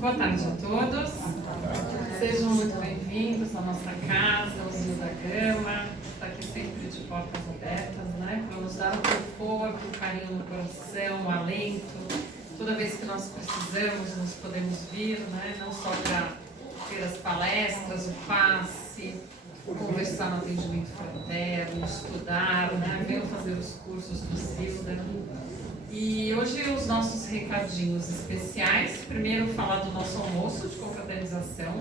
Boa tarde a todos. Sejam muito bem-vindos à nossa casa, ao Zio da Gama. Está aqui sempre de portas abertas, né? Para nos dar o conforto, o carinho no coração, o alento. Toda vez que nós precisamos, nós podemos vir, né? Não só para ter as palestras, o passe, conversar no atendimento fraterno, estudar, né? Venham fazer os cursos do Zilda. E hoje os nossos recadinhos especiais. Primeiro falar do nosso almoço de confraternização,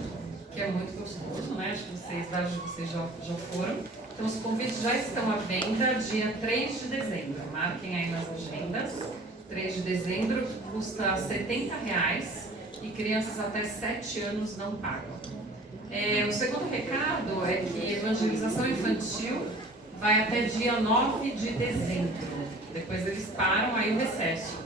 que é muito gostoso, né? Acho que vários de vocês já foram. Então os convites já estão à venda dia 3 de dezembro. Marquem aí nas agendas. 3 de dezembro custa R$70 e crianças até 7 anos não pagam. O segundo recado é que evangelização infantil vai até dia 9 de dezembro. Depois eles param, aí o recesso.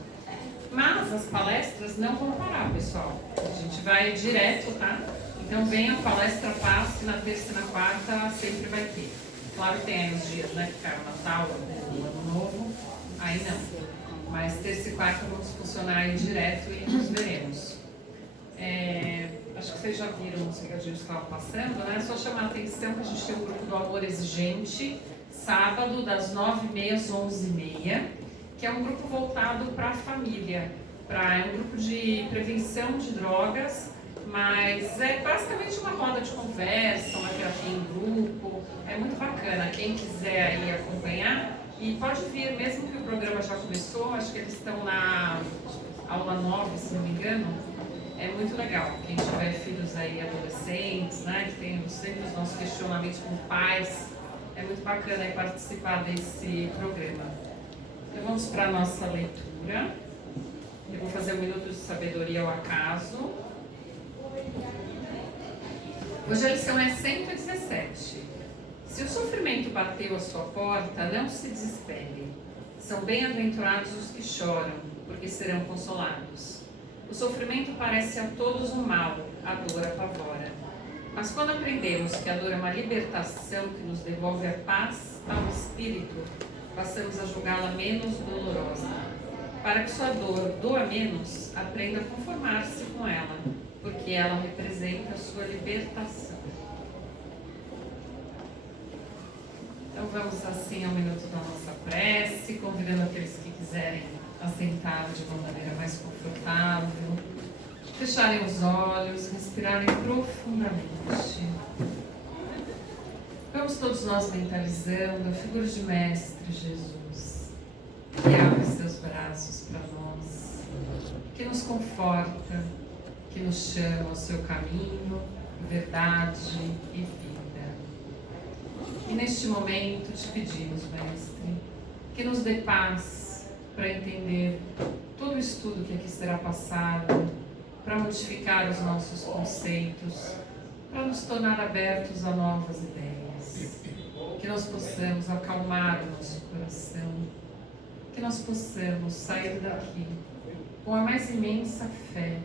Mas as palestras não vão parar, pessoal. A gente vai direto, tá? Então venham, palestra passe na terça e na quarta, sempre vai ter. Claro que tem aí os dias, né? Que cai o Natal, o Ano Novo, aí não. Mas terça e quarta vamos funcionar aí direto e nos veremos. Acho que vocês já viram os recadinhos que estavam passando, né? Só chamar a atenção que a gente tem um grupo do Amor Exigente, sábado, das 9h30 às 11h30, que é um grupo voltado para a família. É um grupo de prevenção de drogas, mas é basicamente uma roda de conversa, uma terapia em grupo. É muito bacana. Quem quiser aí acompanhar, e pode vir, mesmo que o programa já começou, acho que eles estão na aula 9, se não me engano. É muito legal. Quem tiver filhos aí adolescentes, né, que tem sempre os nossos questionamentos com pais, é muito bacana participar desse programa. Então vamos para a nossa leitura. Eu vou fazer um minuto de sabedoria ao acaso. Hoje a lição é 117. Se o sofrimento bateu à sua porta, não se desespere. São bem-aventurados os que choram, porque serão consolados. O sofrimento parece a todos um mal, a dor apavora. Mas quando aprendemos que a dor é uma libertação que nos devolve a paz ao espírito, passamos a julgá-la menos dolorosa. Para que sua dor doa menos, aprenda a conformar-se com ela, porque ela representa a sua libertação. Então vamos assim ao minuto da nossa prece, convidando aqueles que quiserem assentar de uma maneira mais confortável, fecharem os olhos, respirarem profundamente. Vamos todos nós mentalizando a figura de Mestre Jesus, que abre seus braços para nós, que nos conforta, que nos chama ao seu caminho, verdade e vida. E neste momento te pedimos, Mestre, que nos dê paz para entender todo o estudo que aqui será passado, para modificar os nossos conceitos, para nos tornar abertos a novas ideias, que nós possamos acalmar o nosso coração, que nós possamos sair daqui com a mais imensa fé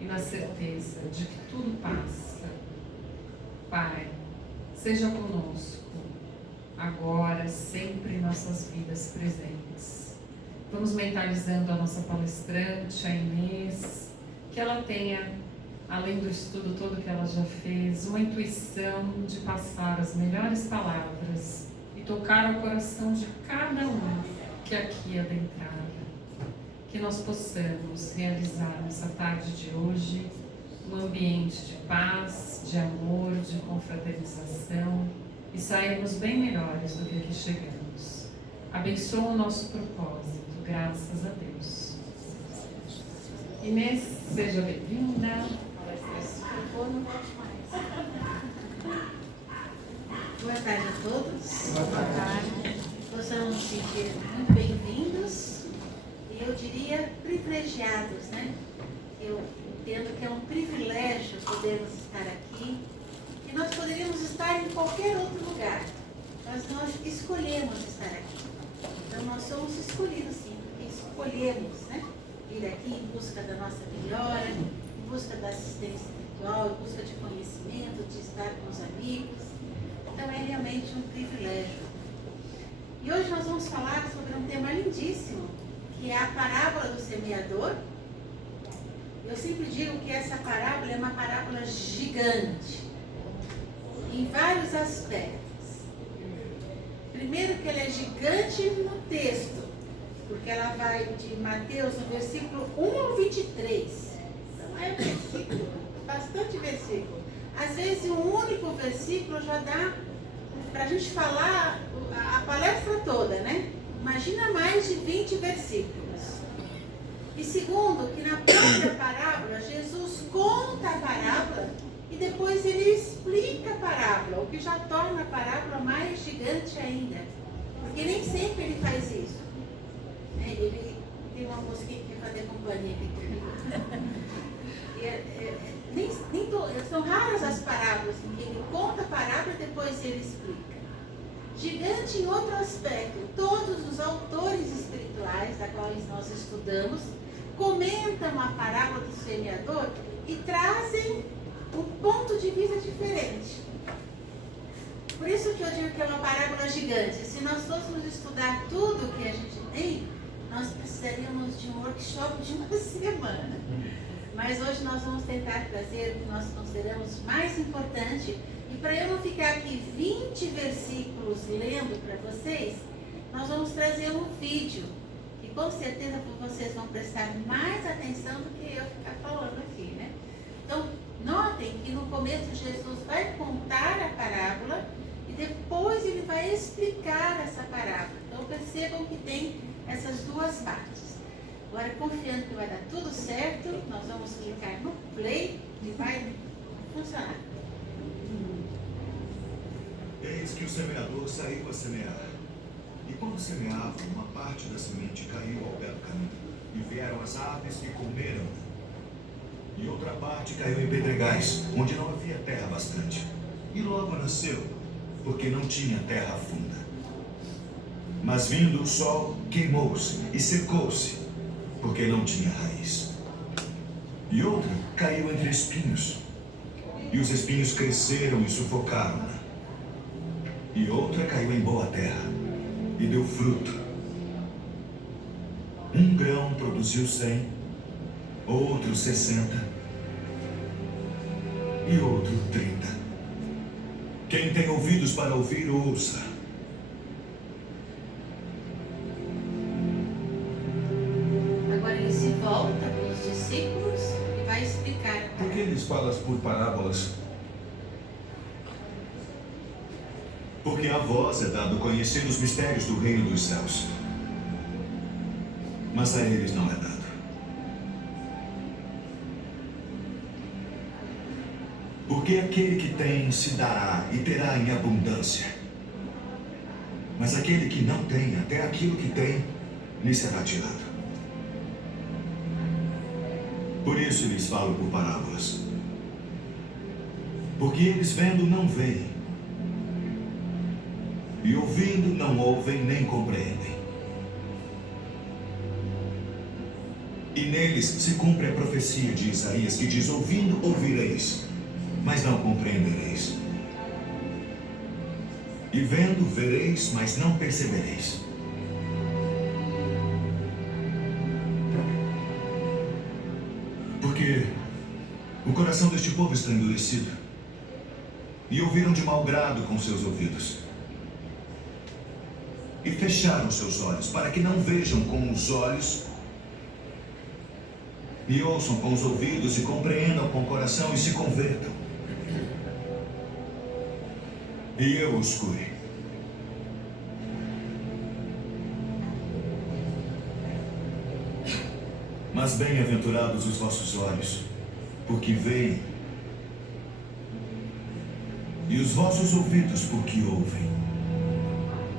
e na certeza de que tudo passa. Pai, seja conosco, agora, sempre em nossas vidas presentes. Vamos mentalizando a nossa palestrante, a Inês, que ela tenha, além do estudo todo que ela já fez, uma intuição de passar as melhores palavras e tocar o coração de cada um que aqui adentrar. Que nós possamos realizar nessa tarde de hoje um ambiente de paz, de amor, de confraternização e sairmos bem melhores do que aqui chegamos. Abençoa o nosso propósito, graças a Deus. Inês, seja bem-vinda. Boa tarde a todos. Boa tarde. Possamos nos sentir muito bem-vindos e eu diria privilegiados, né? Eu entendo que é um privilégio podermos estar aqui e nós poderíamos estar em qualquer outro lugar, mas nós escolhemos estar aqui. Então nós somos escolhidos sim, porque escolhemos, né? Vir aqui em busca da nossa melhora, em busca da assistência espiritual, em busca de conhecimento, de estar com os amigos. Então é realmente um privilégio. E hoje nós vamos falar sobre um tema lindíssimo, que é a parábola do semeador. Eu sempre digo que essa parábola é uma parábola gigante, em vários aspectos. Primeiro que ela é gigante no texto, porque ela vai de Mateus, no versículo 1 ao 23. Então é versículo, bastante versículo. Às vezes um único versículo já dá para a gente falar a palestra toda, né? Imagina mais de 20 versículos. E segundo, que na própria parábola, Jesus conta a parábola e depois ele explica a parábola, o que já torna a parábola mais gigante ainda. Porque nem sempre ele faz isso. Né? Ele tem uma mosquinha que quer fazer companhia aqui comigo. São raras as parábolas em que ele conta a parábola e depois ele explica. Gigante em outro aspecto, todos os autores espirituais da qual nós estudamos comentam a parábola do semeador e trazem um ponto de vista diferente. Por isso que eu digo que é uma parábola gigante. Se nós fôssemos estudar tudo que a gente tem, nós precisaríamos de um workshop de uma semana. Mas hoje nós vamos tentar trazer o que nós consideramos mais importante. E para eu não ficar aqui 20 versículos lendo para vocês, nós vamos trazer um vídeo. E com certeza vocês vão prestar mais atenção do que eu ficar falando aqui, né? Então, notem que no começo Jesus vai contar a parábola e depois ele vai explicar essa parábola. Então, percebam que tem essas duas partes. Agora, confiando que vai dar tudo certo, nós vamos clicar no play e vai funcionar. Eis que o semeador saiu a semear. E quando semeava, uma parte da semente caiu ao pé do caminho, e vieram as aves e comeram. E outra parte caiu em pedregais, onde não havia terra bastante. E logo nasceu, porque não tinha terra funda. Mas vindo o sol, queimou-se e secou-se, porque não tinha raiz. E outra caiu entre espinhos, e os espinhos cresceram e sufocaram-na. E outra caiu em boa terra, e deu fruto. Um grão produziu 100, outro 60, e outro 30. Quem tem ouvidos para ouvir, ouça. Agora ele se volta para os discípulos e vai explicar a Por que parábola. eles falam por parábolas? Porque a vós é dado conhecer os mistérios do reino dos céus, mas a eles não é dado. Porque aquele que tem se dará e terá em abundância, mas aquele que não tem, até aquilo que tem, lhe será tirado. Por isso lhes falo por parábolas. Porque eles vendo não veem, e ouvindo não ouvem nem compreendem. E neles se cumpre a profecia de Isaías, que diz: ouvindo ouvireis, mas não compreendereis. E vendo vereis, mas não percebereis. Porque o coração deste povo está endurecido, e ouviram de mau grado com seus ouvidos, e fecharam seus olhos, para que não vejam com os olhos, e ouçam com os ouvidos, e compreendam com o coração, e se convertam. E eu os curei. Mas bem-aventurados os vossos olhos, porque veem, e os vossos ouvidos, porque ouvem.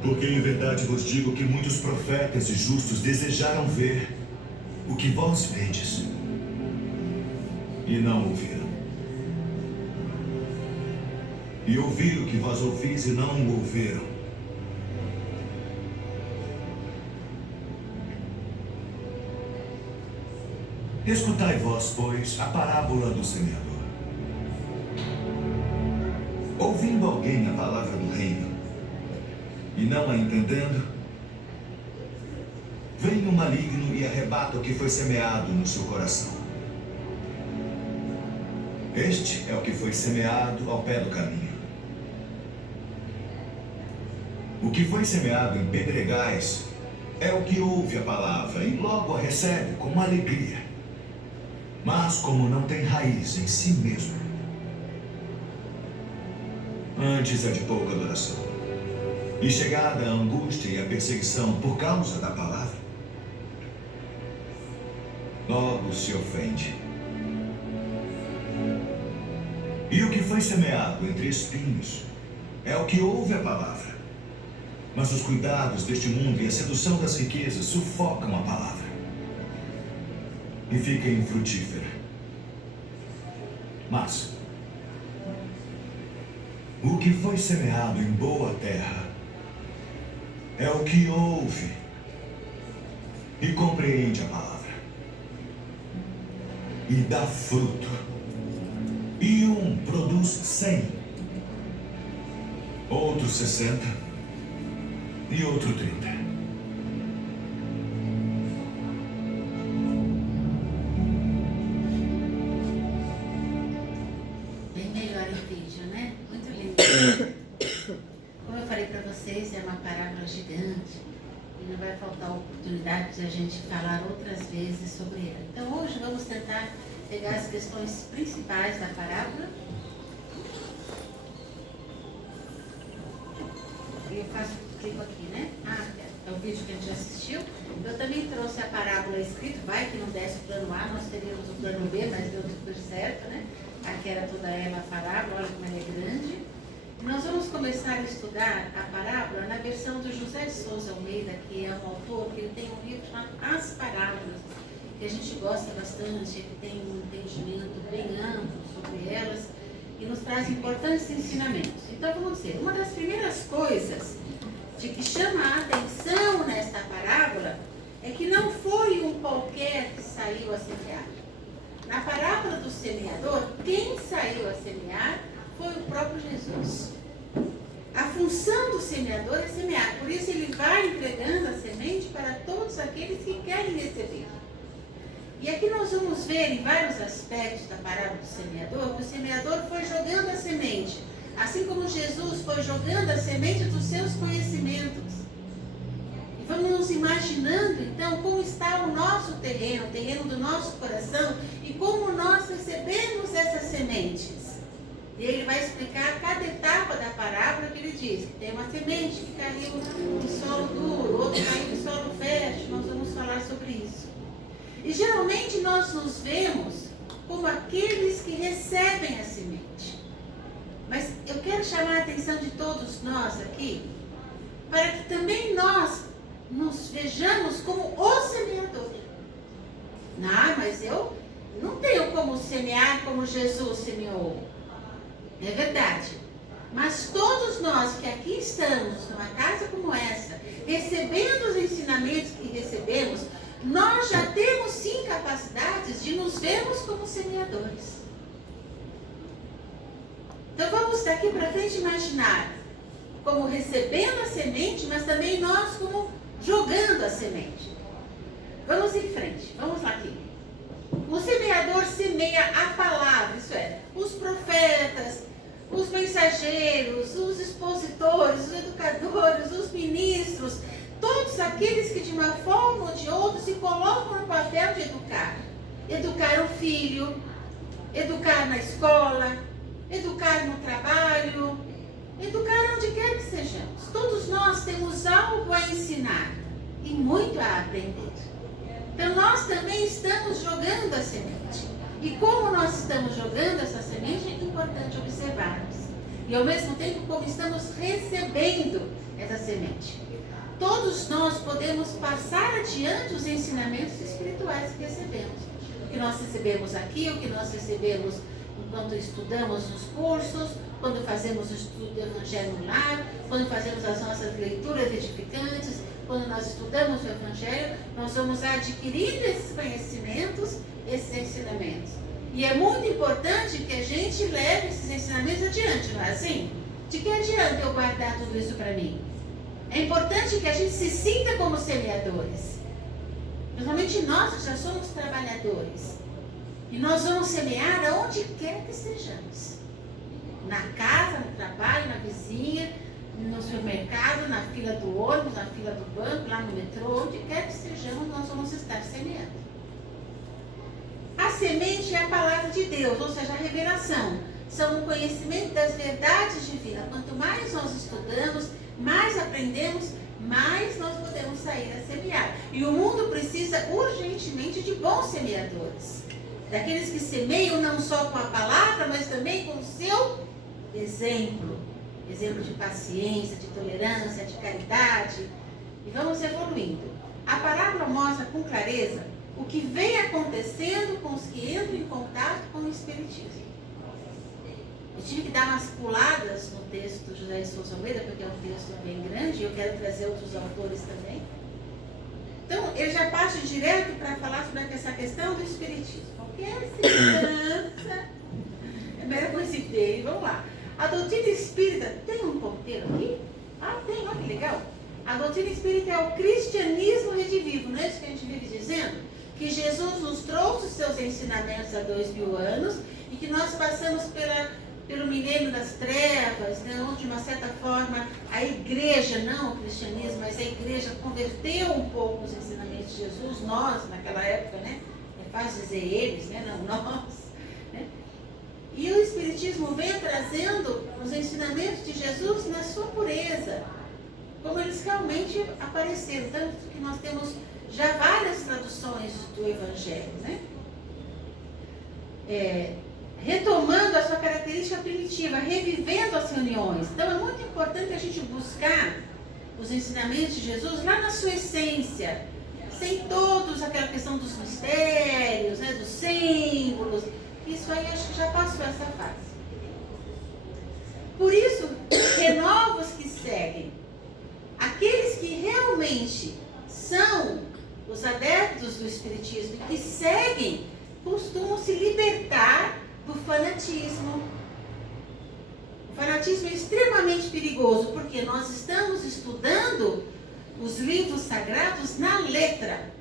Porque em verdade vos digo que muitos profetas e justos desejaram ver o que vós vedes, e não ouviram. E ouvir o que vós ouvis e não o ouviram. Escutai vós, pois, a parábola do semeador. Ouvindo alguém a palavra do reino, e não a entendendo, vem o maligno e arrebata o que foi semeado no seu coração. Este é o que foi semeado ao pé do caminho. O que foi semeado em pedregais é o que ouve a palavra e logo a recebe com alegria. Mas como não tem raiz em si mesmo, antes é de pouca duração, e chegada a angústia e a perseguição por causa da palavra, logo se ofende. E o que foi semeado entre espinhos é o que ouve a palavra, mas os cuidados deste mundo e a sedução das riquezas sufocam a palavra e fica infrutífera. Mas o que foi semeado em boa terra é o que ouve e compreende a palavra e dá fruto. E um produz 100, outro 60 e outro 30. Bem melhor em vídeo, né? Muito lindo. Como eu falei para vocês, é uma parábola gigante e não vai faltar oportunidade de a gente falar outras vezes sobre ela. Então hoje vamos tentar pegar as questões principais da parábola. Eu clico aqui, né? É o vídeo que a gente assistiu. Eu também trouxe a parábola escrita, vai que não desse o plano A, nós teríamos o plano B, mas deu tudo certo, né? Aqui era toda ela a parábola, olha como ela é grande. E nós vamos começar a estudar a parábola na versão do José de Souza Almeida, que é um autor, que ele tem um livro chamado As Parábolas, que a gente gosta bastante, ele tem um entendimento bem amplo sobre elas e nos traz importantes ensinamentos. Então, vamos dizer, uma das primeiras coisas de que chama a atenção nesta parábola é que não foi um qualquer que saiu a semear. Na parábola do semeador, quem saiu a semear foi o próprio Jesus. A função do semeador é semear, por isso ele vai entregando a semente para todos aqueles que querem receber. E aqui nós vamos ver em vários aspectos da parábola do semeador, que o semeador foi jogando a semente, assim como Jesus foi jogando a semente dos seus conhecimentos. E vamos nos imaginando então como está o nosso terreno, o terreno do nosso coração, e como nós recebemos essas sementes. E ele vai explicar cada etapa da parábola que ele diz, que tem uma semente que caiu em solo duro, outra caiu em solo fértil, nós vamos falar sobre isso. E geralmente nós nos vemos como aqueles que recebem a semente. Mas eu quero chamar a atenção de todos nós aqui, para que também nós nos vejamos como o semeador. Mas eu não tenho como semear como Jesus semeou. É verdade. Mas todos nós que aqui estamos, numa casa como essa, recebendo os ensinamentos que recebemos, nós já temos sim capacidades de nos vermos como semeadores. Então vamos daqui para frente imaginar como recebendo a semente, mas também nós como jogando a semente. Vamos em frente, vamos lá aqui. O semeador semeia a palavra, isso é, os profetas, os mensageiros, os expositores, os educadores, os ministros, todos aqueles que de uma forma ou de outra se colocam no papel de educar. Educar o filho, educar na escola, educar no trabalho, educar onde quer que sejamos. Todos nós temos algo a ensinar e muito a aprender. Então nós também estamos jogando a semente. E como nós estamos jogando essa semente, é importante observarmos. E ao mesmo tempo, como estamos recebendo essa semente. Todos nós podemos passar adiante os ensinamentos espirituais que recebemos. O que nós recebemos aqui, o que nós recebemos enquanto estudamos nos cursos, quando fazemos o estudo do Evangelho no lar, quando fazemos as nossas leituras edificantes, quando nós estudamos o Evangelho, nós vamos adquirindo esses conhecimentos, esses ensinamentos. E é muito importante que a gente leve esses ensinamentos adiante, não é assim? De que adianta eu guardar tudo isso para mim? É importante que a gente se sinta como semeadores. Principalmente nós que já somos trabalhadores. E nós vamos semear aonde quer que estejamos. Na casa, no trabalho, na vizinha, no supermercado, na fila do ônibus, na fila do banco, lá no metrô, onde quer que estejamos, nós vamos estar semeando. A semente é a palavra de Deus, ou seja, a revelação. São o conhecimento das verdades divinas. Quanto mais nós estudamos, mais aprendemos, mais nós podemos sair a semear. E o mundo precisa urgentemente de bons semeadores. Daqueles que semeiam não só com a palavra, mas também com o seu exemplo. Exemplo de paciência, de tolerância, de caridade. E vamos evoluindo. A parábola mostra com clareza o que vem acontecendo com os que entram em contato com o Espiritismo. Eu tive que dar umas puladas no texto do José de Souza Almeida, porque é um texto bem grande, e eu quero trazer outros autores também. Então, ele já parte direto para falar sobre essa questão do Espiritismo. Qualquer segurança é mera coincidência. Vamos lá. A doutrina espírita, tem um ponteiro aqui? Ah, tem, olha que legal. A doutrina espírita é o cristianismo redivivo, não é isso que a gente vive dizendo? Que Jesus nos trouxe os seus ensinamentos há 2000 anos e que nós passamos pelo milênio das trevas, né, onde de uma certa forma a igreja, não o cristianismo, mas a igreja converteu um pouco os ensinamentos de Jesus, nós naquela época, né? É fácil dizer eles, né? Não nós. Né? E o Espiritismo vem trazendo os ensinamentos de Jesus na sua pureza, como eles realmente apareceram. Tanto que nós temos já várias traduções do Evangelho, né? Retomando a sua característica primitiva, revivendo as reuniões. Então é muito importante a gente buscar os ensinamentos de Jesus lá na sua essência, sem todos aquela questão dos mistérios, né, dos símbolos. Isso aí acho que já passou essa fase. Por isso, renova os que seguem. Aqueles que realmente são os adeptos do Espiritismo e que seguem, costumam se libertar do fanatismo. O fanatismo é extremamente perigoso, porque nós estamos estudando os livros sagrados na letra.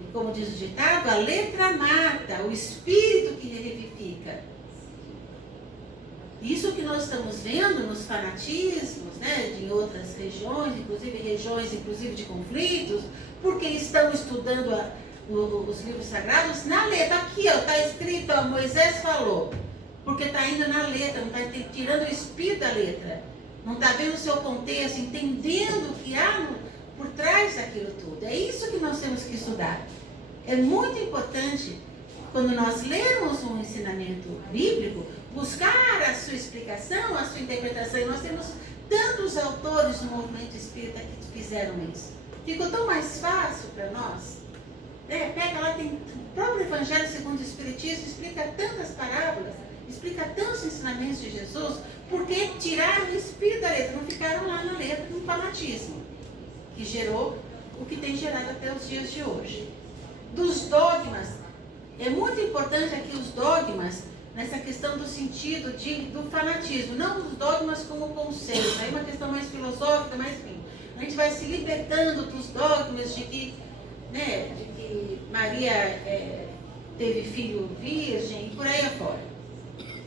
E como diz o ditado, a letra mata, o espírito que vivifica. Isso que nós estamos vendo nos fanatismos, né, de outras regiões, inclusive de conflitos, porque estão estudando os livros sagrados na letra. Aqui, está escrito, Moisés falou, porque está indo na letra, não está tirando o espírito da letra, não está vendo o seu contexto, entendendo o que há por trás daquilo tudo. É isso que nós temos que estudar. É muito importante, quando nós lermos um ensinamento bíblico, buscar a sua explicação, a sua interpretação. E nós temos tantos autores no movimento espírita que fizeram isso. Ficou tão mais fácil para nós. Pega lá, tem o próprio Evangelho segundo o Espiritismo, explica tantas parábolas, explica tantos ensinamentos de Jesus, porque tiraram o espírito da letra, não ficaram lá na letra no fanatismo, que gerou o que tem gerado até os dias de hoje. Dos dogmas, é muito importante aqui os dogmas, nessa questão do sentido do fanatismo, não os dogmas como conceito, aí é uma questão mais filosófica, mas enfim, a gente vai se libertando dos dogmas de que Maria teve filho virgem e por aí afora.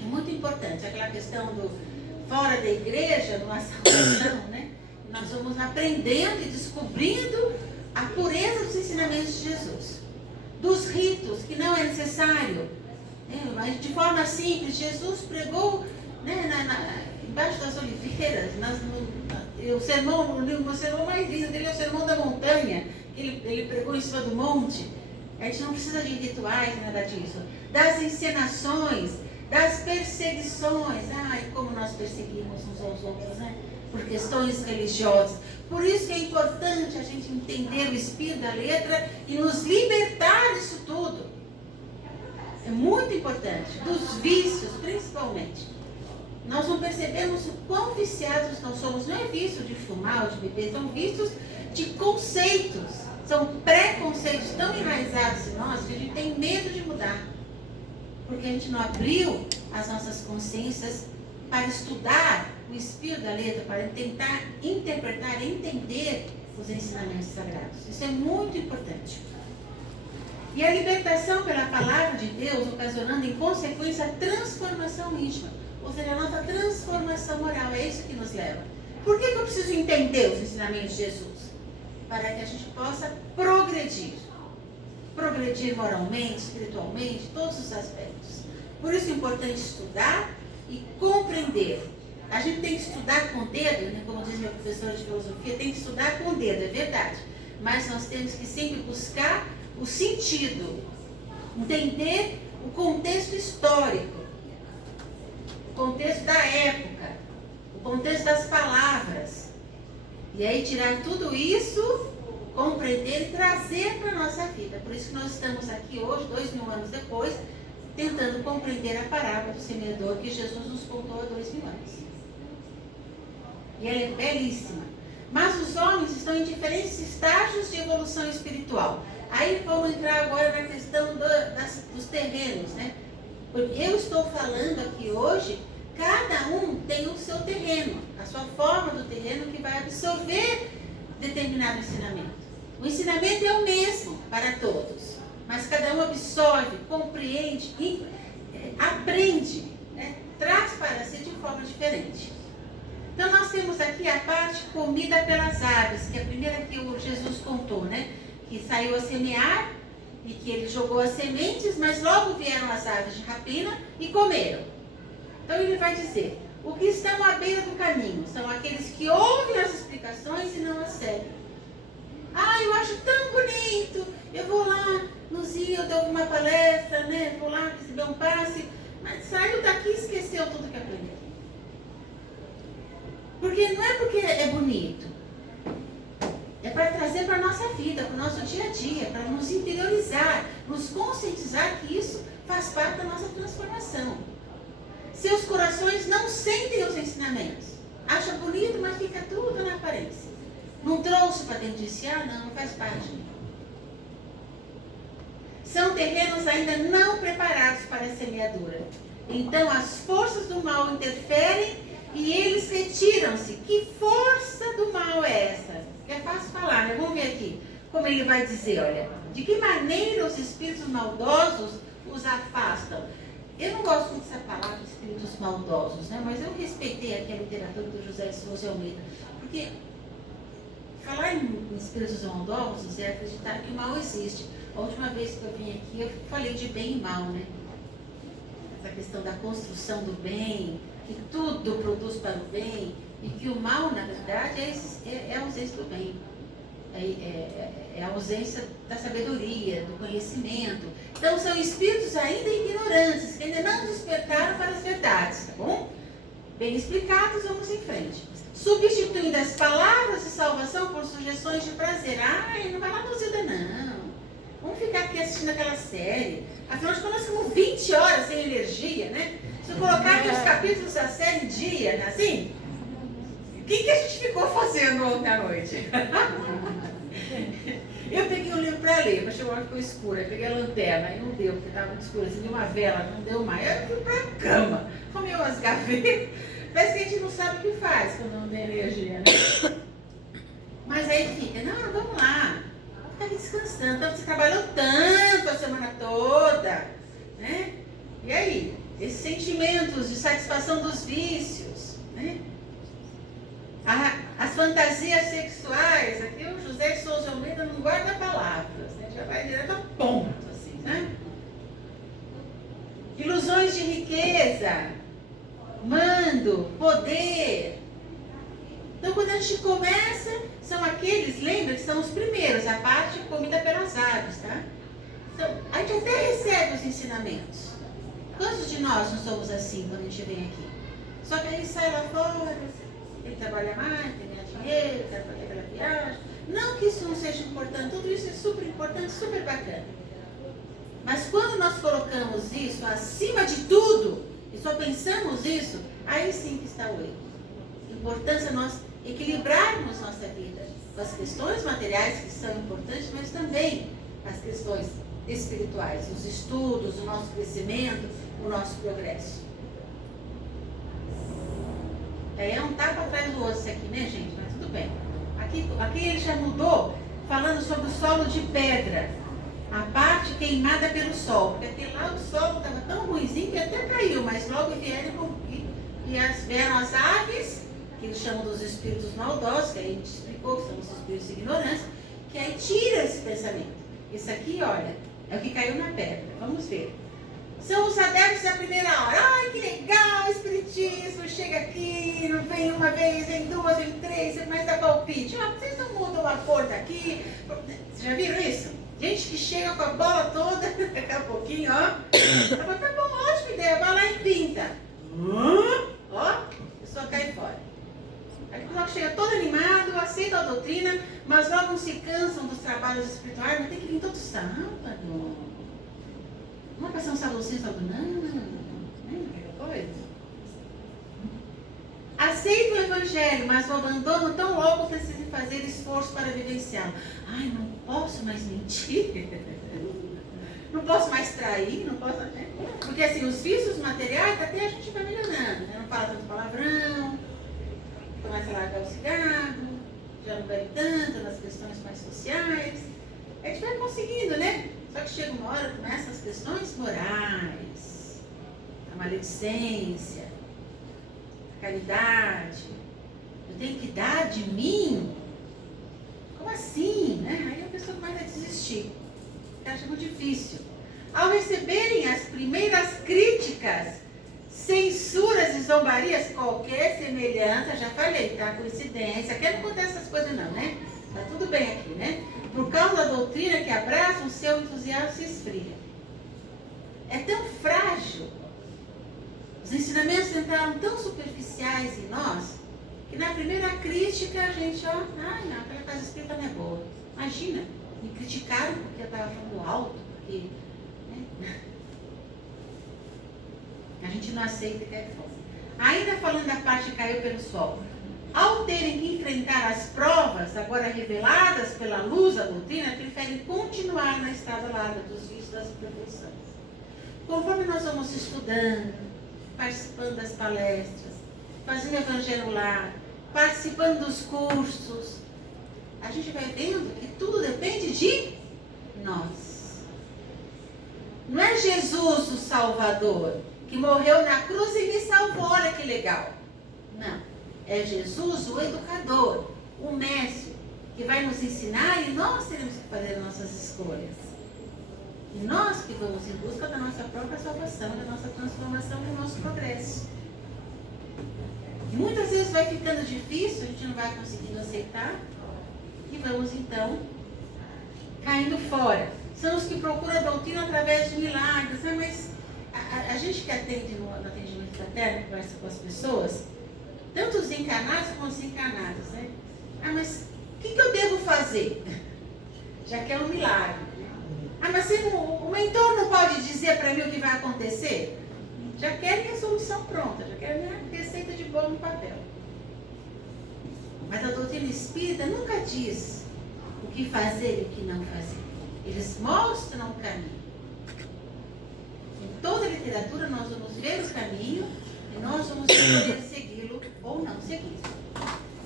É muito importante aquela questão do fora da igreja, numa salvação, né? Nós vamos aprendendo e descobrindo a pureza dos ensinamentos de Jesus. Dos ritos, que não é necessário, mas de forma simples. Jesus pregou, né, embaixo das oliveiras, o sermão mais lindo dele é o Sermão da Montanha, ele pregou em cima do monte. A gente não precisa de rituais, nada disso. Das encenações, das perseguições. Ai, como nós perseguimos uns aos outros, né? Por questões religiosas. Por isso que é importante a gente entender o espírito da letra e nos libertar disso tudo. É muito importante. Dos vícios, principalmente. Nós não percebemos o quão viciados nós somos. Não é vício de fumar ou de beber, são vícios de conceitos. São preconceitos tão enraizados em nós que a gente tem medo de mudar. Porque a gente não abriu as nossas consciências para estudar o espírito da letra, para tentar interpretar e entender os ensinamentos sagrados. Isso é muito importante. E a libertação pela palavra de Deus, ocasionando em consequência a transformação íntima. Ou seja, a nossa transformação moral. É isso que nos leva. Por que eu preciso entender os ensinamentos de Jesus? Para que a gente possa progredir. Progredir moralmente, espiritualmente, todos os aspectos. Por isso é importante estudar e compreender. A gente tem que estudar com o dedo, né? Como diz meu professor de filosofia, tem que estudar com o dedo, é verdade. Mas nós temos que sempre buscar o sentido, entender o contexto histórico, o contexto da época, o contexto das palavras. E aí tirar tudo isso, compreender e trazer para a nossa vida. Por isso que nós estamos aqui hoje, 2000 anos depois, tentando compreender a parábola do semeador que Jesus nos contou há 2000 anos. E ela é belíssima. Mas os homens estão em diferentes estágios de evolução espiritual. Aí vamos entrar agora na questão dos terrenos, né? Porque eu estou falando aqui hoje, cada um tem o seu terreno, a sua forma do terreno que vai absorver determinado ensinamento. O ensinamento é o mesmo para todos, mas cada um absorve, compreende, aprende, né? Traz para si de forma diferente. Então nós temos aqui a parte comida pelas aves, que é a primeira que o Jesus contou, né? Que saiu a semear e que ele jogou as sementes, mas logo vieram as aves de rapina e comeram. Então ele vai dizer, o que estão à beira do caminho são aqueles que ouvem as explicações e não as seguem. Ah, eu acho tão bonito, eu vou lá no Zio, eu dou uma palestra, né? Vou lá receber um passe, mas saiu daqui e esqueceu tudo que aprendeu. Porque não é porque é bonito, é para trazer para a nossa vida, para o nosso dia a dia, para nos interiorizar, nos conscientizar que isso faz parte da nossa transformação. Seus corações não sentem os ensinamentos, acha bonito, mas fica tudo na aparência. Não trouxe para dentro de si, não faz parte. São terrenos ainda não preparados para a semeadura. Então as forças do mal interferem e eles retiram-se. Que força do mal é essa? É fácil falar, né? Vamos ver aqui como ele vai dizer, olha. De que maneira os espíritos maldosos os afastam? Eu não gosto muito dessa palavra, espíritos maldosos, né? Mas eu respeitei aqui a literatura do José de Souza Almeida. Porque falar em espíritos maldosos é acreditar que o mal existe. A última vez que eu vim aqui, eu falei de bem e mal, né? Essa questão da construção do bem, que tudo produz para o bem, e que o mal, na verdade, é a ausência do bem. É a ausência da sabedoria, do conhecimento. Então, são espíritos ainda ignorantes, que ainda não despertaram para as verdades, tá bom? Bem explicados, vamos em frente. Substituindo as palavras de salvação por sugestões de prazer. Ai, não vai lá no Zilda, não. Vamos ficar aqui assistindo aquela série. Afinal de contas, nós ficamos 20 horas sem energia, né? Se eu colocar aqui os capítulos da série em dia, né? Assim, o que a gente ficou fazendo ontem à noite? Eu peguei um livro para ler, mas chegou uma hora ficou escuro. Aí peguei a lanterna, aí não deu, porque estava muito escuro. Assim, uma vela, não deu mais. Aí eu fui para a cama, comi umas gavetas. Parece que a gente não sabe o que faz quando não tem energia, né? Mas aí fica, não, vamos lá. Fica aqui descansando. Então, você trabalhou tanto a semana toda, né? E aí? Esses sentimentos de satisfação dos vícios, né? As fantasias sexuais, aqui o José de Souza Almeida não guarda palavras, né? Já vai direto a ponto, assim, né? Ilusões de riqueza, mando, poder. Então, quando a gente começa, são aqueles, lembra que são os primeiros, a parte comida pelas aves, tá? Então, a gente até recebe os ensinamentos. Quantos de nós não somos assim quando a gente vem aqui? Só que aí sai lá fora, tem que trabalhar mais, tem que ganhar dinheiro, quer fazer aquela viagem. Não que isso não seja importante, tudo isso é super importante, super bacana. Mas quando nós colocamos isso acima de tudo, e só pensamos isso, aí sim que está o erro. Importância nós equilibrarmos nossa vida com as questões materiais que são importantes, mas também as questões espirituais, os estudos, o nosso crescimento, o nosso progresso. É um tapa atrás do outro isso aqui, né, gente? Mas tudo bem. Aqui ele já mudou, falando sobre o solo de pedra. A parte queimada pelo sol, porque aquele lá o sol estava tão ruimzinho que até caiu, mas logo vieram vieram as aves, que eles chamam dos espíritos maldosos, que a gente explicou que são os espíritos de ignorância, que aí tira esse pensamento. Isso aqui, olha, é o que caiu na pedra. Vamos ver. São os adeptos da primeira hora. Ai, que legal, espiritismo, chega aqui, não vem uma vez, vem duas, vem três, você mais dá palpite. Ah, vocês não mudam a cor daqui. Vocês já viram isso? Gente que chega com a bola toda, daqui a pouquinho, ó. Fala, tá bom, ótima ideia, vai lá e pinta. Ó, a pessoa cai fora. Aí logo chega todo animado, aceita a doutrina, mas logo se cansam dos trabalhos espirituais, mas tem que vir todo sábado. Não é passar um sábado sim, sábado não, aquela coisa. Aceita o evangelho, mas o abandono tão logo precisa fazer esforço para vivenciá-lo. Ai, não posso mais mentir, não posso mais trair, não posso, né? Porque assim, os vícios materiais até a gente vai melhorando, né? Não fala tanto palavrão, começa a largar o cigarro, já não bebe tanto nas questões mais sociais. A gente vai conseguindo, né? Só que chega uma hora, começam as questões morais, a maledicência, a caridade. Eu tenho que dar de mim? Como assim? Né? Aí a pessoa começa a desistir. Acha muito difícil. Ao receberem as primeiras críticas, censuras e zombarias, qualquer semelhança, já falei, tá? Coincidência, aqui não acontece essas coisas não, né? Tá tudo bem aqui, né? Por causa da doutrina que abraça, o seu entusiasmo se esfria. É tão frágil. Os ensinamentos entraram tão superficiais em nós, que na primeira crítica a gente, ó, ai não, aquela casa espírita não é boa. Imagina, me criticaram porque eu estava falando alto, porque, né? A gente não aceita que é foda. Ainda falando da parte que caiu pelo sol. Ao terem que enfrentar as provas, agora reveladas pela luz da doutrina, preferem continuar na estrada larga dos vícios das imperfeições. Conforme nós vamos estudando, participando das palestras, fazendo evangelho lá, participando dos cursos, a gente vai vendo que tudo depende de nós. Não é Jesus o Salvador, que morreu na cruz e me salvou, olha que legal. Não. É Jesus o educador, o mestre, que vai nos ensinar e nós teremos que fazer as nossas escolhas. E nós que vamos em busca da nossa própria salvação, da nossa transformação, do nosso progresso. E muitas vezes vai ficando difícil, a gente não vai conseguindo aceitar, e vamos então caindo fora. São os que procuram a doutrina através de milagres, né? Mas a gente que atende no atendimento fraterno, conversa com as pessoas, tanto os encarnados como os desencarnados, né? Ah, mas o que eu devo fazer? Já que é um milagre. Ah, mas o mentor não pode dizer para mim o que vai acontecer? Já querem a solução pronta, já querem a receita de bolo no papel. Mas a doutrina espírita nunca diz o que fazer e o que não fazer. Eles mostram o caminho. Em toda a literatura nós vamos ver o caminho e nós vamos poder segui-lo ou não segui-lo.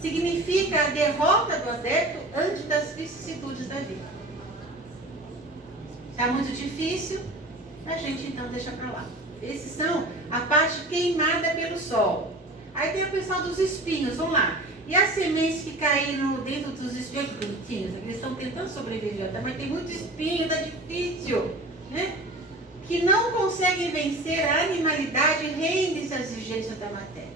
Significa a derrota do adepto ante das vicissitudes da vida. Está muito difícil, a gente então deixa para lá. Esses são a parte queimada pelo sol. Aí tem a questão dos espinhos, vamos lá. E as sementes que caíram dentro dos espinhos, que bonitinhos, eles estão tentando sobreviver, mas tem muito espinho, está difícil, né? Que não conseguem vencer a animalidade e rendem-se às exigências da matéria.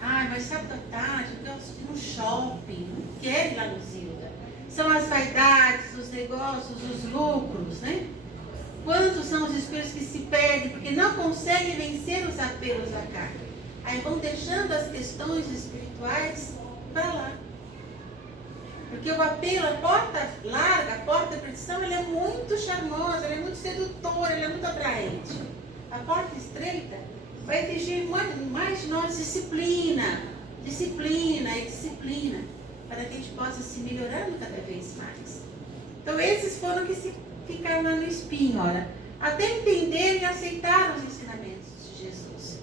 Ai, mas sábado à tarde, eu gosto de ir no shopping, não quero ir lá no Zilda. São as vaidades, os negócios, os lucros, né? Quantos são os espíritos que se perdem porque não conseguem vencer os apelos à carne? Aí vão deixando as questões espirituais para lá. Porque o apelo, a porta larga, a porta da perdição, ela é muito charmosa, ela é muito sedutora, ela é muito atraente. A porta estreita vai exigir mais de nós disciplina, disciplina e disciplina, para que a gente possa se melhorando cada vez mais. Então esses foram que se ficaram lá no espinho, olha, até entenderem e aceitaram os ensinamentos de Jesus.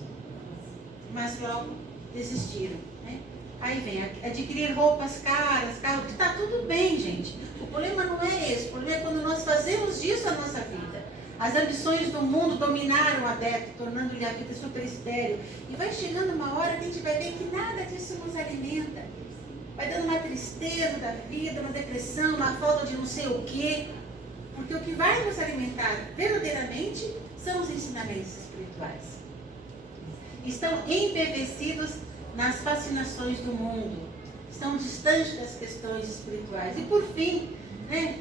Mas logo desistiram, né? Aí vem adquirir roupas caras, carros, que está tudo bem, gente. O problema não é esse, o problema é quando nós fazemos disso a nossa vida. As ambições do mundo dominaram o adepto, tornando-lhe a vida super estéril. E vai chegando uma hora que a gente vai ver que nada disso nos alimenta. Vai dando uma tristeza da vida, uma depressão, uma falta de não sei o quê. Porque o que vai nos alimentar verdadeiramente são os ensinamentos espirituais. Estão embevecidos nas fascinações do mundo. Estão distantes das questões espirituais. E por fim, né?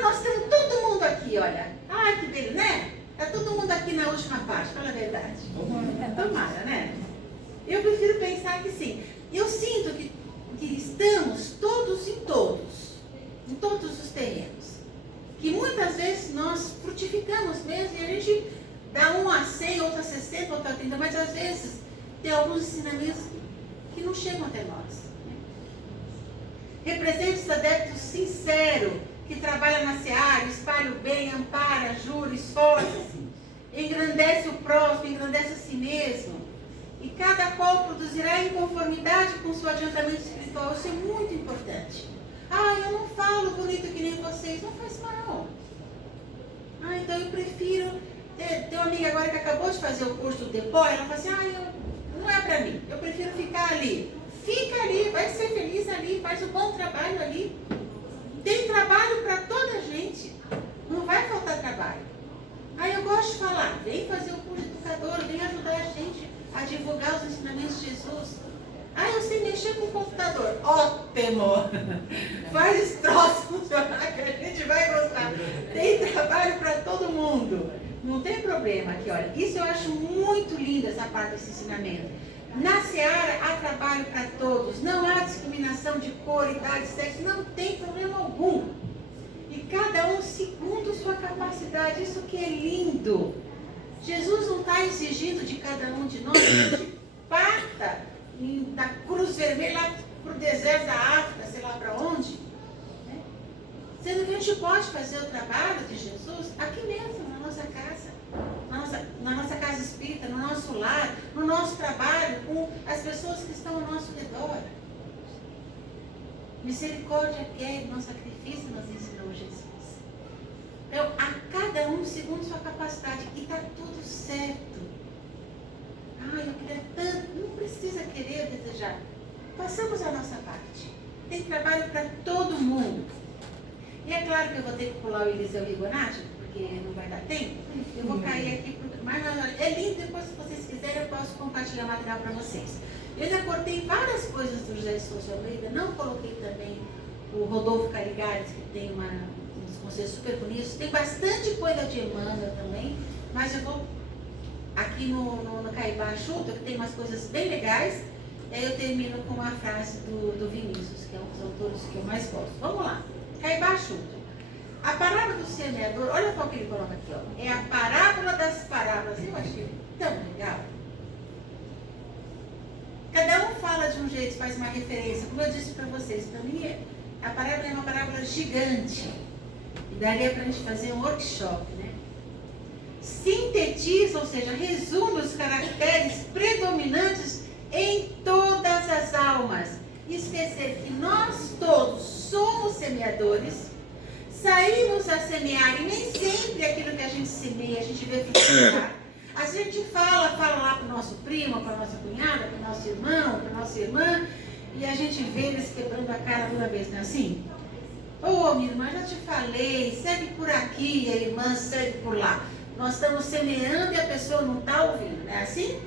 Nós temos todo mundo aqui, olha. Que beleza, né? Está todo mundo aqui na última parte, fala a verdade. Tomara, né? Eu prefiro pensar que sim. Eu sinto que estamos todos em todos os terrenos. Que muitas vezes nós frutificamos mesmo e a gente dá um a 100, outro a 60, outro a 30, mas às vezes tem alguns ensinamentos que não chegam até nós. Representa esse adepto sincero, que trabalha na seara, espalha o bem, ampara, ajuda, esforça-se, engrandece o próximo, engrandece a si mesmo. E cada qual produzirá em conformidade com seu adiantamento espiritual. Isso é muito importante. Eu não falo bonito que nem vocês. Não faz mal. Então eu prefiro... Tem uma amiga agora que acabou de fazer o curso do Depó, ela fala assim, não é pra mim. Eu prefiro ficar ali. Fica ali, vai ser feliz ali, faz um bom trabalho ali. Tem trabalho para toda a gente. Não vai faltar trabalho. Eu gosto de falar, vem fazer o curso de educador, vem ajudar a gente a divulgar os ensinamentos de Jesus. Eu sei mexer com o computador. Ótimo! Faz esse troço funcionar que a gente vai gostar. Tem trabalho para todo mundo. Não tem problema aqui, olha. Isso eu acho muito lindo, essa parte desse ensinamento. Na seara há trabalho para todos. Não há discriminação de cor, idade, sexo. Não tem problema algum. E cada um segundo sua capacidade. Isso que é lindo. Jesus não está exigindo de cada um de nós que a gente parta da cruz vermelha lá para o deserto da África, sei lá para onde. Né? Sendo que a gente pode fazer o trabalho de Jesus aqui mesmo, na nossa casa. Na nossa casa espírita, no nosso lar, no nosso trabalho, com as pessoas que estão ao nosso redor. Misericórdia quer, nosso sacrifício nos ensinou Jesus. Então, a cada um segundo sua capacidade, e está tudo certo. Eu queria tanto, não precisa querer, desejar. Façamos a nossa parte. Tem trabalho para todo mundo. E é claro que eu vou ter que pular o Eliseu Rigonati, porque não vai dar tempo. Eu vou cair aqui, mas é lindo, depois se vocês quiserem eu posso compartilhar material para vocês. Eu já cortei várias coisas do José de Souza Almeida, não coloquei também o Rodolfo Caligares, que tem uns conselhos super bonitos. Tem bastante coisa de Emmanuel também, mas eu vou aqui no Caibá Chuta, que tem umas coisas bem legais. E aí eu termino com uma frase do Vinícius, que é um dos autores que eu mais gosto. Vamos lá, Caibá Chuta. A parábola do semeador, olha só o que ele coloca aqui, ó. É a parábola das parábolas. Eu achei tão legal. Cada um fala de um jeito, faz uma referência. Como eu disse para vocês, para mim a parábola é uma parábola gigante. E daria para a gente fazer um workshop, né? Sintetiza, ou seja, resume os caracteres predominantes em todas as almas. Esquecer que nós todos somos semeadores. Saímos a semear e nem sempre aquilo que a gente semeia, a gente vê frutificar. A gente fala lá para o nosso primo, para a nossa cunhada, para o nosso irmão, para a nossa irmã, e a gente vê eles quebrando a cara toda vez, não é assim? Minha irmã, já te falei, segue por aqui, a irmã segue por lá. Nós estamos semeando e a pessoa não está ouvindo, não é assim?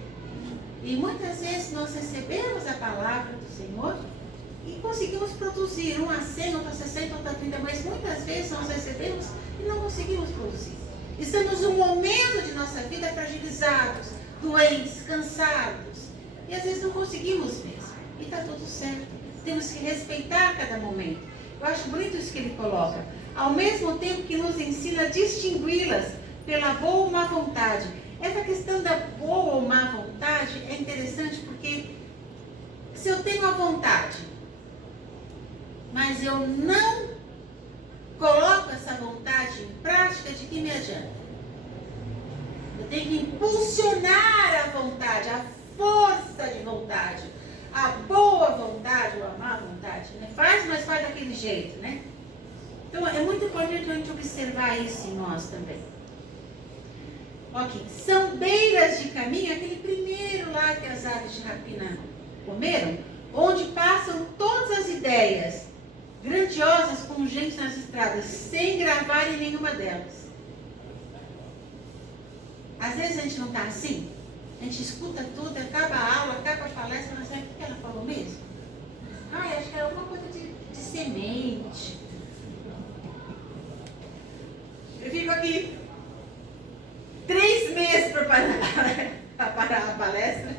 E muitas vezes nós recebemos a palavra do Senhor e conseguimos produzir um a 100, outro a 60, outro a 30, mas muitas vezes nós recebemos e não conseguimos produzir. Estamos num momento de nossa vida fragilizados, doentes, cansados, e às vezes não conseguimos mesmo. E está tudo certo. Temos que respeitar cada momento. Eu acho bonito isso que ele coloca. Ao mesmo tempo que nos ensina a distingui-las pela boa ou má vontade. Essa questão da boa ou má vontade é interessante porque se eu tenho a vontade, mas eu não coloco essa vontade em prática, de que me adianta? Eu tenho que impulsionar a vontade, a força de vontade, a boa vontade ou a má vontade, né? Faz, mas faz daquele jeito, né? Então é muito importante a gente observar isso em nós também. Ok, são beiras de caminho, aquele primeiro lá que as aves de rapina comeram, onde passam todas as ideias grandiosas com gente nas estradas, sem gravar em nenhuma delas. Às vezes a gente não está assim, a gente escuta tudo, acaba a aula, acaba a palestra, mas sabe o que ela falou mesmo? Acho que era alguma coisa de semente. Eu fico aqui 3 meses para parar a palestra.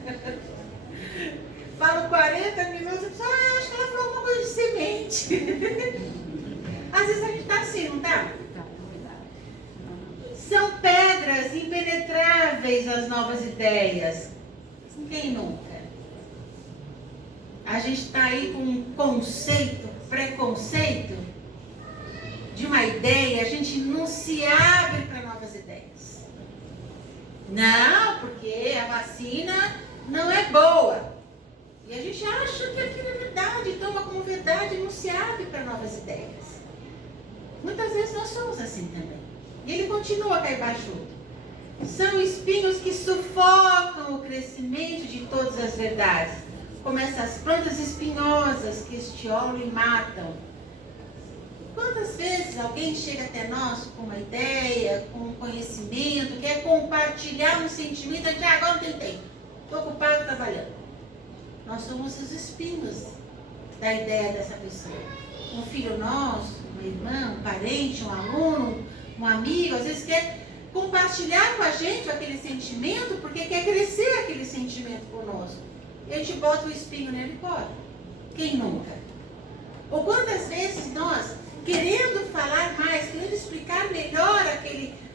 Falo 40 minutos e penso, acho que ela falou alguma coisa de semente. Às vezes a gente está assim, não está? São pedras impenetráveis às novas ideias. Quem nunca? A gente está aí com um preconceito de uma ideia, a gente não se abre para novas ideias. Não, porque a vacina não é boa. E a gente acha que aquilo é verdade, toma como verdade e não se abre para novas ideias. Muitas vezes nós somos assim também. E ele continua Caibajudo. São espinhos que sufocam o crescimento de todas as verdades, como essas plantas espinhosas que estiolam e matam. Quantas vezes alguém chega até nós com uma ideia, com um conhecimento, quer compartilhar um sentimento, a gente agora não tem tempo, estou ocupado trabalhando. Nós somos os espinhos da ideia dessa pessoa. Um filho nosso, uma irmã, um parente, um aluno, um amigo, às vezes quer compartilhar com a gente aquele sentimento, porque quer crescer aquele sentimento conosco. E a gente bota o espinho nele e corre. Quem nunca? Ou quantas vezes nós, querendo falar mais, querendo explicar melhor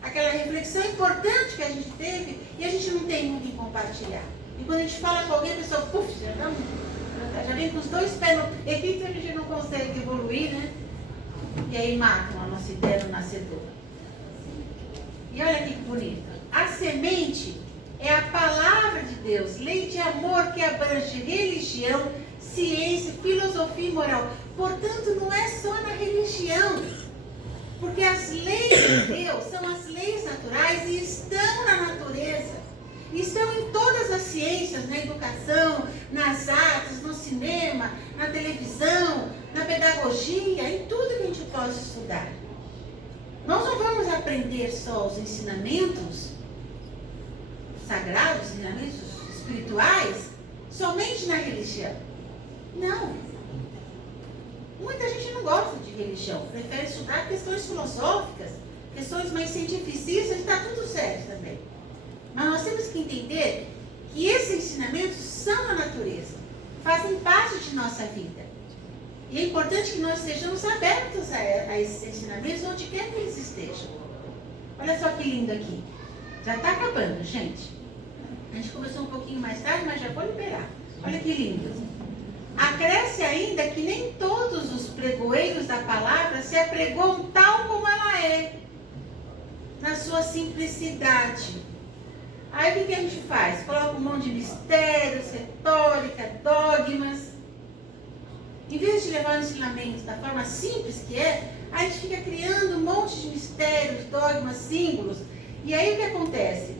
aquela reflexão importante que a gente teve, e a gente não tem muito em compartilhar. E quando a gente fala com alguém, a pessoa, já vem com os 2 pés no peito, a gente não consegue evoluir, né? E aí matam a nossa ideia do nascedor. E olha aqui que bonito. A semente é a palavra de Deus, lei de amor que abrange religião, ciência, filosofia e moral. Portanto, não é só na religião, porque as leis de Deus são as leis naturais e estão na natureza. Estão em todas as ciências, na educação, nas artes, no cinema, na televisão, na pedagogia, em tudo que a gente possa estudar. Nós não vamos aprender só os ensinamentos sagrados, ensinamentos espirituais, somente na religião. Não. Muita gente não gosta de religião, prefere estudar questões filosóficas, questões mais cientificistas, e está tudo certo também. Mas nós temos que entender que esses ensinamentos são a natureza, fazem parte de nossa vida. E é importante que nós estejamos abertos a esses ensinamentos, onde quer que eles estejam. Olha só que lindo aqui. Já está acabando, gente. A gente começou um pouquinho mais tarde, mas já vou liberar. Olha que lindo. Acresce ainda que nem todos os pregoeiros da palavra se apregoam tal como ela é, na sua simplicidade. Aí o que a gente faz? Coloca um monte de mistérios, retórica, dogmas. Em vez de levar o ensinamento da forma simples que é, a gente fica criando um monte de mistérios, dogmas, símbolos. E aí o que acontece?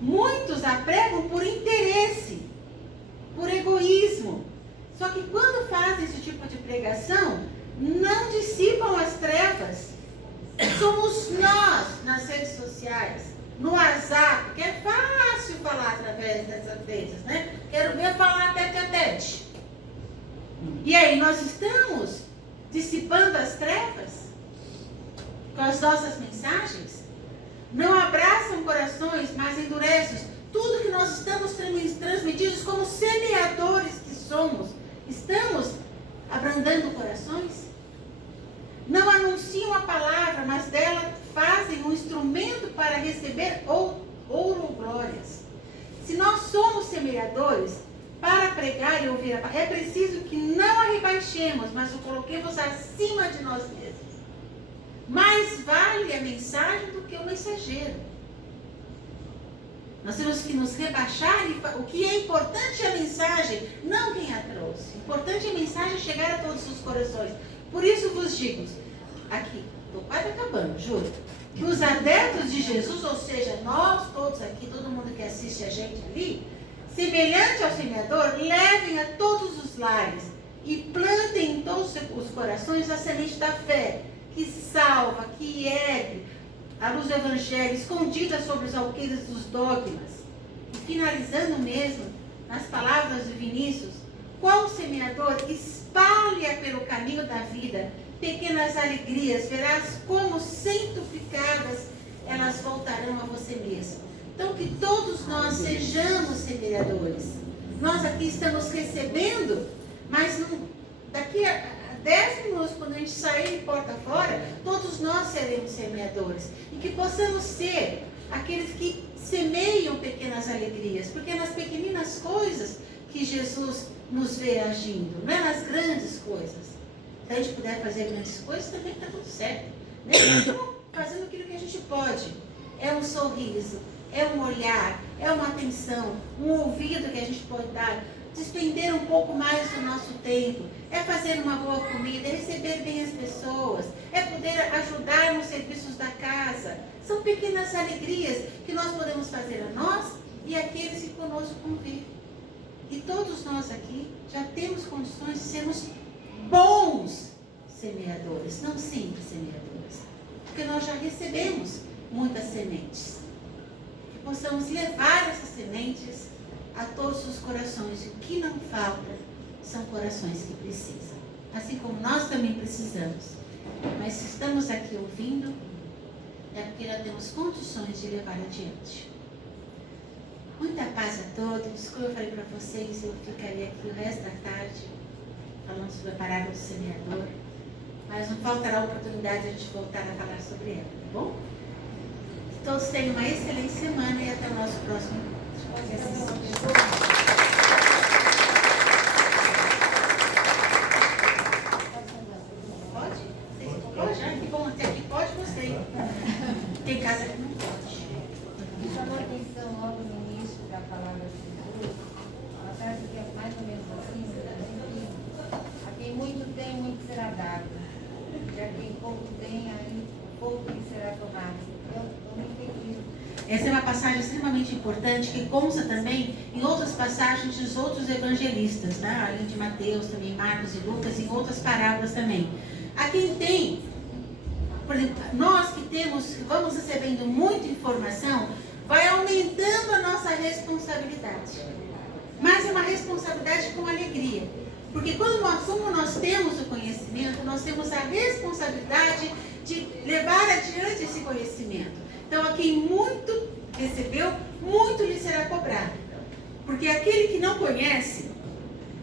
Muitos apregam por interesse, por egoísmo. Só que quando fazem esse tipo de pregação, não dissipam as trevas. Somos nós, nas redes sociais, no WhatsApp, que é fácil falar através dessas redes, né? Quero ver falar tete a tete. E aí, nós estamos dissipando as trevas com as nossas mensagens? Não abraçam corações, mas endurecem. Tudo que nós estamos transmitidos como semeadores que somos, estamos abrandando corações? Não anunciam a palavra, mas dela fazem um instrumento para receber ouro ou glórias. Se nós somos semeadores, para pregar e ouvir a palavra, é preciso que não a rebaixemos, mas o coloquemos acima de nós mesmos. Mais vale a mensagem do que o mensageiro. Nós temos que nos rebaixar. O que é importante é a mensagem, não quem a trouxe. Importante é a mensagem chegar a todos os corações. Por isso vos digo, aqui, estou quase acabando, juro, que os adeptos de Jesus, ou seja, nós todos aqui, todo mundo que assiste a gente ali, semelhante ao semeador, levem a todos os lares e plantem em todos os corações a semente da fé, que salva, que ergue a luz do Evangelho, escondida sobre os alqueires dos dogmas. E finalizando mesmo, nas palavras de Vinícius, qual semeador espalha pelo caminho da vida pequenas alegrias, verás como centuplicadas elas voltarão a você mesmo. Então que todos nós sejamos semeadores. Nós aqui estamos recebendo, mas daqui a 10 minutos, quando a gente sair de porta fora, todos nós seremos semeadores. E que possamos ser aqueles que semeiam pequenas alegrias, porque é nas pequeninas coisas que Jesus nos vê agindo, não é nas grandes coisas. Se a gente puder fazer grandes coisas, também está tudo certo. Né? Então, fazendo aquilo que a gente pode. É um sorriso, é um olhar, é uma atenção, um ouvido que a gente pode dar, despender um pouco mais do nosso tempo, é fazer uma boa comida, é receber bem as pessoas, é poder ajudar nos serviços da casa. São pequenas alegrias que nós podemos fazer a nós e àqueles que conosco convivem. E todos nós aqui já temos condições de sermos bons semeadores, não simples semeadores, porque nós já recebemos muitas sementes. Que possamos levar essas sementes a todos os corações. E o que não falta são corações que precisam, assim como nós também precisamos. Mas se estamos aqui ouvindo, é porque já temos condições de levar adiante. Muita paz a todos. Como eu falei para vocês, eu ficaria aqui o resto da tarde falando sobre a parábola do semeador, mas não faltará oportunidade de a gente voltar a falar sobre ela, tá bom? Que todos tenham uma excelente semana e até o nosso próximo exercício. Pode? Ah, que bom, até que pode, gostei. Tem casa que não pode. Me chamou a atenção logo no início da palavra de Jesus, uma frase que é mais ou menos assim, a quem muito tem, muito será dado. E a quem pouco tem, aí pouco lhe será tomado. Eu não entendi. Essa é uma passagem extremamente importante que consta também em outras passagens dos outros evangelistas, né? Além de Mateus, também Marcos e Lucas, e em outras parábolas também. A quem tem, por exemplo, nós que temos, vamos recebendo muita informação, vai aumentando a nossa responsabilidade. Mas é uma responsabilidade com alegria. Porque como nós temos o conhecimento, nós temos a responsabilidade de levar adiante esse conhecimento. Então, a quem muito recebeu, muito lhe será cobrado. Porque aquele que não conhece,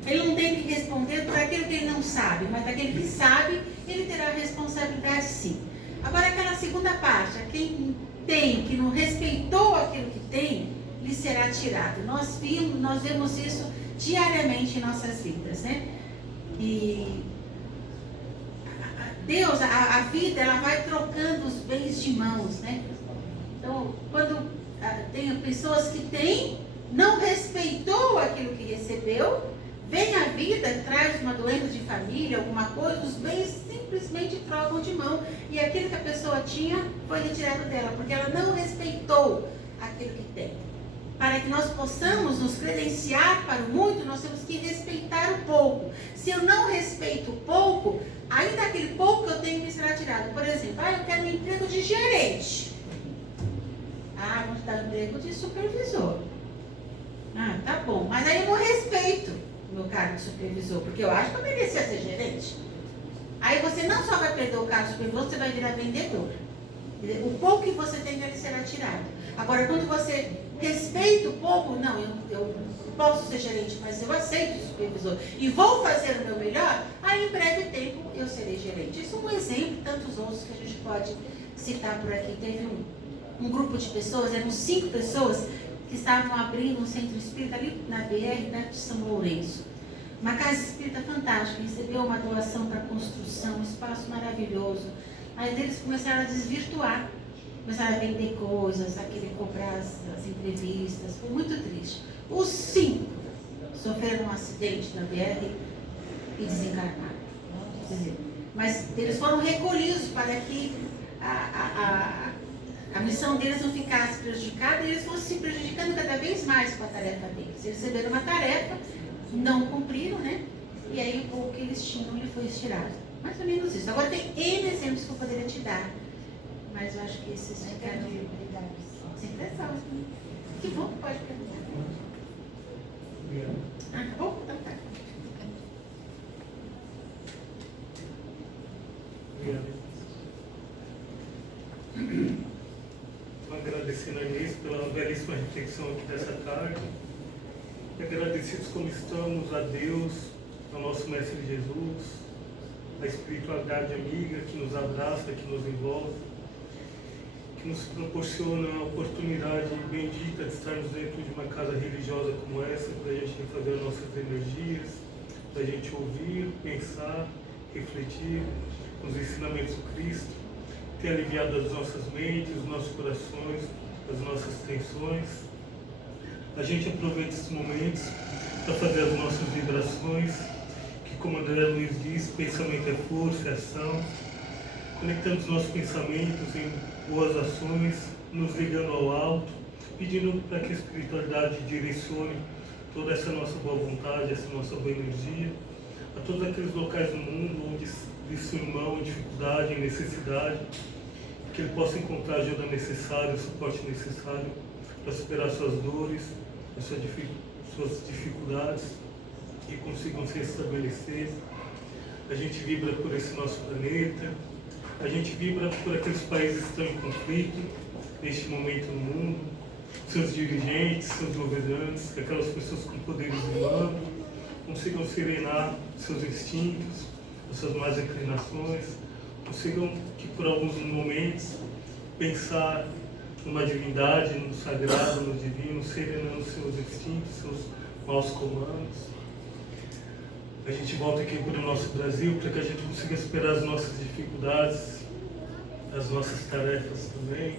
ele não tem que responder por aquilo que ele não sabe, mas aquele que sabe, ele terá a responsabilidade sim. Agora, aquela segunda parte, a quem tem, que não respeitou aquilo que tem, lhe será tirado. Nós vemos isso diariamente em nossas vidas, né? E Deus, a vida, ela vai trocando os bens de mãos, né? Então, quando tem pessoas que têm, não respeitou aquilo que recebeu, vem a vida, traz uma doença de família, alguma coisa, os bens simplesmente trocam de mão. E aquilo que a pessoa tinha foi retirado dela, porque ela não respeitou aquilo que tem. Para que nós possamos nos credenciar para o muito, nós temos que respeitar o pouco. Se eu não respeito o pouco, ainda aquele pouco que eu tenho me será tirado. Por exemplo, eu quero um emprego de gerente. Vamos dar um emprego de supervisor. Tá bom. Mas aí eu não respeito o meu cargo de supervisor, porque eu acho que eu merecia ser gerente. Aí você não só vai perder o cargo de supervisor, você vai virar vendedor. O pouco que você tem dele será tirado. Agora, quando você respeita o pouco, não, eu posso ser gerente, mas eu aceito o supervisor e vou fazer o meu melhor, aí em breve tempo eu serei gerente. Isso é um exemplo, tantos outros que a gente pode citar por aqui. Teve um grupo de pessoas, eram 5 pessoas que estavam abrindo um centro espírita ali na BR, né, de São Lourenço. Uma casa espírita fantástica, recebeu uma doação para construção, um espaço maravilhoso. Aí eles começaram a desvirtuar começaram a vender coisas, a querer comprar as entrevistas. Foi muito triste. Os 5 sofreram um acidente na BR e desencarnaram. Quer dizer, mas eles foram recolhidos para que a missão deles não ficasse prejudicada e eles fossem se prejudicando cada vez mais com a tarefa deles. Eles receberam uma tarefa, não cumpriram, né? E aí o pouco que eles tinham lhe foi estirado. Mais ou menos isso. Agora tem N exemplos que eu poderia te dar, mas eu acho que esses ficaram sempre salvos. Que bom que pode perguntar. Ah, tá bom? Então tá. Agradecendo a Inês pela belíssima reflexão aqui dessa tarde. E agradecidos como estamos a Deus, ao nosso Mestre Jesus, a espiritualidade amiga que nos abraça, que nos envolve, que nos proporciona a oportunidade bendita de estarmos dentro de uma casa religiosa como essa, para a gente refazer as nossas energias, para a gente ouvir, pensar, refletir nos ensinamentos do Cristo, ter aliviado as nossas mentes, os nossos corações, as nossas tensões. A gente aproveita esses momentos para fazer as nossas vibrações, que, como André Luiz diz, pensamento é força, é ação. Conectando os nossos pensamentos em boas ações, nos ligando ao alto, pedindo para que a espiritualidade direcione toda essa nossa boa vontade, essa nossa boa energia, a todos aqueles locais do mundo onde existe um irmão em dificuldade, em necessidade, que ele possa encontrar a ajuda necessária, o suporte necessário para superar suas dores, as suas dificuldades e consigam se estabelecer. A gente vibra por esse nosso planeta, a gente vibra por aqueles países que estão em conflito neste momento no mundo, seus dirigentes, seus governantes, aquelas pessoas com poderes de mando, consigam serenar seus instintos, as suas más inclinações, consigam que por alguns momentos pensar numa divindade, no sagrado, no divino, serenando seus instintos, seus maus comandos. A gente volta aqui para o nosso Brasil para que a gente consiga superar as nossas dificuldades, as nossas tarefas também.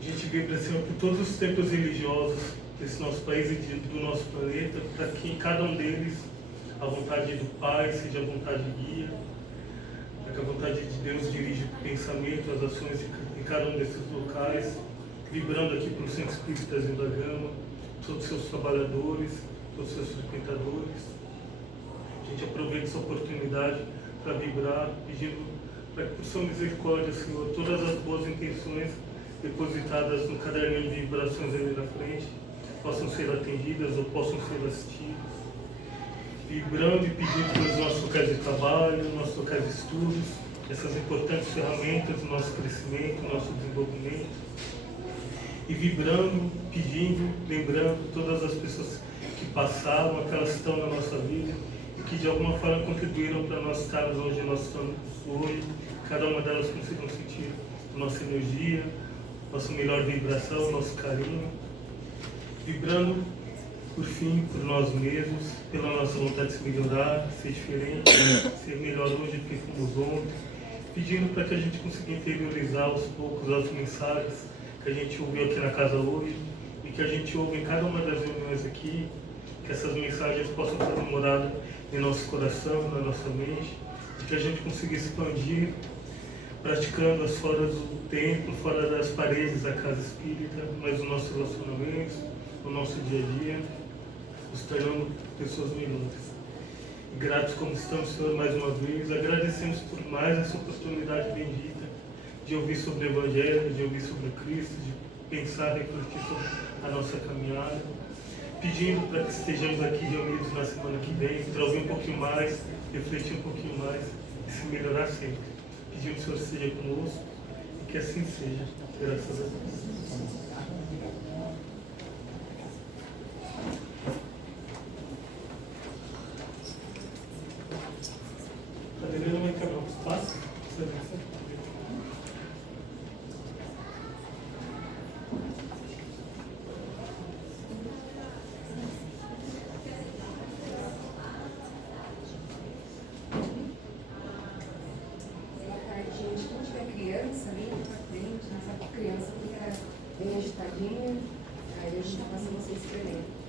A gente vibra assim, por todos os templos religiosos desse nosso país e do nosso planeta, para que em cada um deles a vontade do Pai seja a vontade guia, para que a vontade de Deus dirija o pensamento, as ações em cada um desses locais, vibrando aqui para o Centro Espírita Zil da Gama, todos os seus trabalhadores, todos os seus frequentadores. A gente aproveita essa oportunidade para vibrar, pedindo para que, por sua misericórdia, Senhor, todas as boas intenções depositadas no caderninho de vibrações ali na frente possam ser atendidas ou possam ser assistidas. Vibrando e pedindo pelos nossos locais de trabalho, nossos locais de estudos, essas importantes ferramentas do nosso crescimento, do nosso desenvolvimento. E vibrando, pedindo, lembrando todas as pessoas que passaram, aquelas que estão na nossa vida, que de alguma forma contribuíram para nós estarmos onde nós estamos hoje. Cada uma delas consigam sentir a nossa energia, nossa melhor vibração, nosso carinho. Vibrando, por fim, por nós mesmos, pela nossa vontade de se melhorar, ser diferente, ser melhor hoje do que fomos ontem. Pedindo para que a gente consiga interiorizar aos poucos as mensagens que a gente ouviu aqui na casa hoje e que a gente ouve em cada uma das reuniões aqui, que essas mensagens possam ter morada em nosso coração, na nossa mente, e que a gente consiga expandir, praticando-as fora do templo, fora das paredes da casa espírita, mas nos nossos relacionamentos, no nosso dia a dia, nos tornando pessoas melhores. E gratos como estamos, Senhor, mais uma vez, agradecemos por mais essa oportunidade bendita de ouvir sobre o Evangelho, de ouvir sobre o Cristo, de pensar, refletir sobre a nossa caminhada, pedindo para que estejamos aqui reunidos na semana que vem, para ouvir um pouquinho mais, refletir um pouquinho mais e se melhorar sempre. Pedimos que o Senhor esteja conosco e que assim seja, graças a Deus. A Adriana vai quebrar um espaço. Boa tarde, gente. Quando tiver criança, vem pra frente, nessa palavrinha, aí a gente passa a você escrever.